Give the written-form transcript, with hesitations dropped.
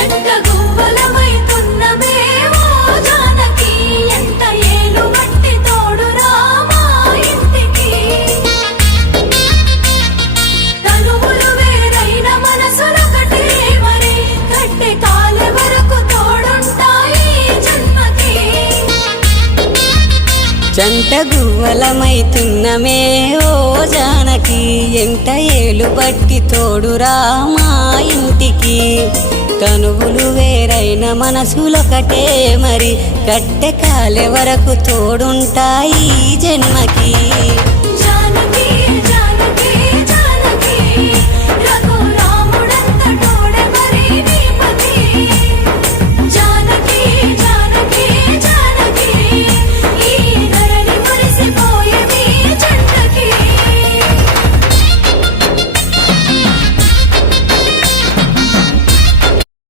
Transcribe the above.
జంట గువ్వలమైతున్నమే ఓ జానకి ఎంత ఏలు బట్టి తోడురా మా ఇంటికి తనువులు వేరైన మనసులొకటే మరి కట్టె కాలే వరకు తోడుంటాయి జన్మకి జంట గువ్వలమైతున్నమే ఓ జానకి ఎంత ఏలు బట్టి తోడురా మా ఇంటికి తనువులు వేరైన మనసులొకటే మరి కట్టె కాలే వరకు తోడుంటాయి జన్మకి